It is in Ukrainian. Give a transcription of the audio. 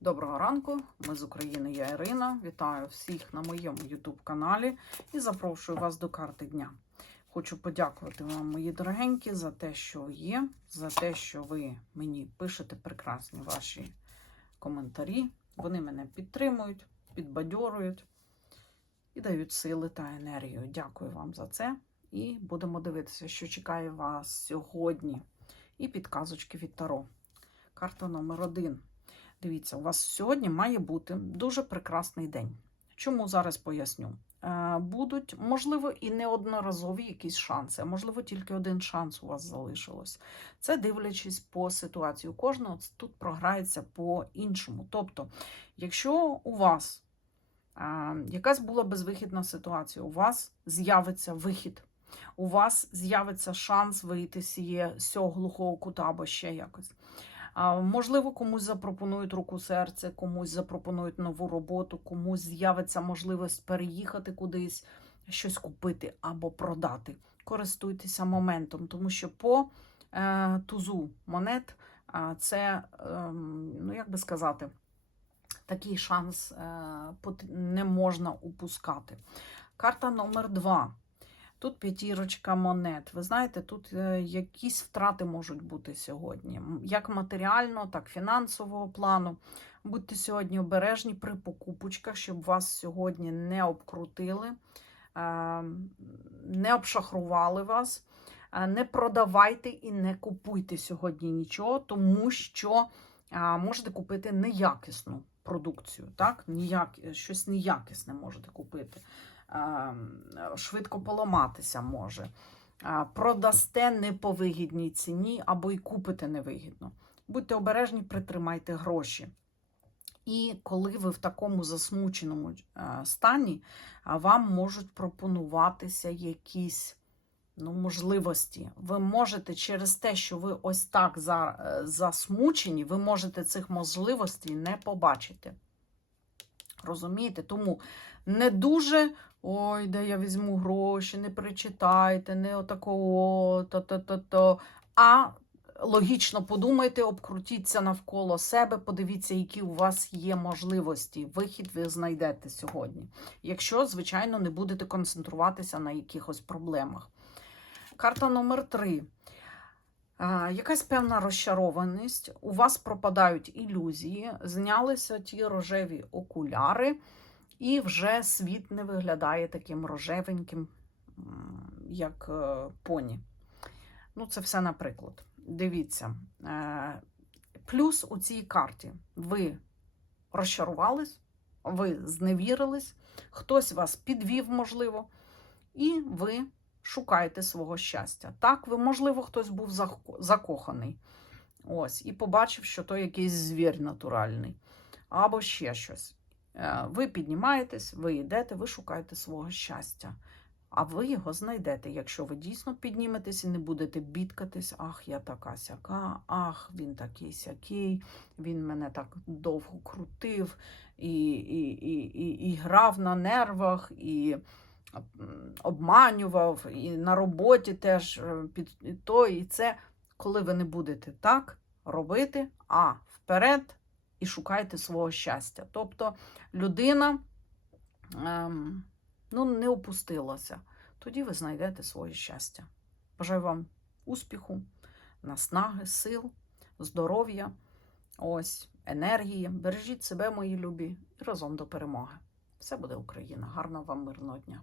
Доброго ранку, ми з України, я Ірина. Вітаю всіх на моєму YouTube каналі і запрошую вас до карти дня. Хочу подякувати вам, мої дорогенькі, за те, що ви є, за те, що ви мені пишете прекрасні ваші коментарі. Вони мене підтримують, підбадьорують і дають сили та енергію. Дякую вам за це. І будемо дивитися, що чекає вас сьогодні. І підказочки від Таро. Карта номер один. Дивіться, у вас сьогодні має бути дуже прекрасний день. Чому зараз поясню? Е, Будуть, можливо, і неодноразові якісь шанси, а можливо, тільки один шанс у вас залишилось. Це дивлячись по ситуації. Кожного тут програється по-іншому. Тобто, якщо у вас е, якась була безвихідна ситуація, у вас з'явиться вихід, у вас з'явиться шанс вийти з цього глухого кута або ще якось. Можливо, комусь запропонують руку серця, комусь запропонують нову роботу, комусь з'явиться можливість переїхати кудись, щось купити або продати. Користуйтеся моментом, тому що по е, тузу монет це, е, ну як би сказати, такий шанс е, не можна упускати. Карта номер два. Тут п'ятірочка монет. Ви знаєте, тут е, якісь втрати можуть бути сьогодні, як матеріально, так і фінансового плану. Будьте сьогодні обережні при покупочках, щоб вас сьогодні не обкрутили, е, не обшахрували вас. Е, Не продавайте і не купуйте сьогодні нічого, тому що можете купити неякісну продукцію. Так? Ніяк, щось неякісне можете купити швидко поламатися може. Е, Продасте не по вигідній ціні або й купите невигідно. Будьте обережні, притримайте гроші. І коли ви в такому засмученому е, стані, вам можуть пропонуватися якісь ну, можливості. Ви можете через те, що ви ось так е, засмучені, ви можете цих можливостей не побачити. Розумієте? Тому не дуже ой, де я візьму гроші, не причитайте, не отакого, то-то-то-то. А логічно подумайте, обкрутіться навколо себе, подивіться, які у вас є можливості. Вихід ви знайдете сьогодні. Якщо, звичайно, не будете концентруватися на якихось проблемах. Карта номер три. Якась певна розчарованість, у вас пропадають ілюзії, знялися ті рожеві окуляри, і вже світ не виглядає таким рожевеньким, як е, поні. Ну, це все наприклад. Дивіться. е, Плюс у цій карті ви розчарувались, ви зневірились, хтось вас підвів, можливо, і ви шукаєте свого щастя. Так, ви, можливо, хтось був закоханий. Ось, і побачив, що то якийсь звір натуральний, або ще щось. Е, Ви піднімаєтесь, ви йдете, ви шукаєте свого щастя. А ви його знайдете, якщо ви дійсно підніметесь і не будете бідкатись, ах, я така сяка, ах, він такий сякий, він мене так довго крутив і, і, і, і, і грав на нервах, і обманював, і на роботі теж е, під то, і це. Коли ви не будете так робити, а вперед і шукайте свого щастя. Тобто людина ем, ну, не опустилася. Тоді ви знайдете своє щастя. Бажаю вам успіху, наснаги, сил, здоров'я, ось, енергії. Бережіть себе, мої любі, і разом до перемоги. Все буде Україна. Гарного вам мирного дня!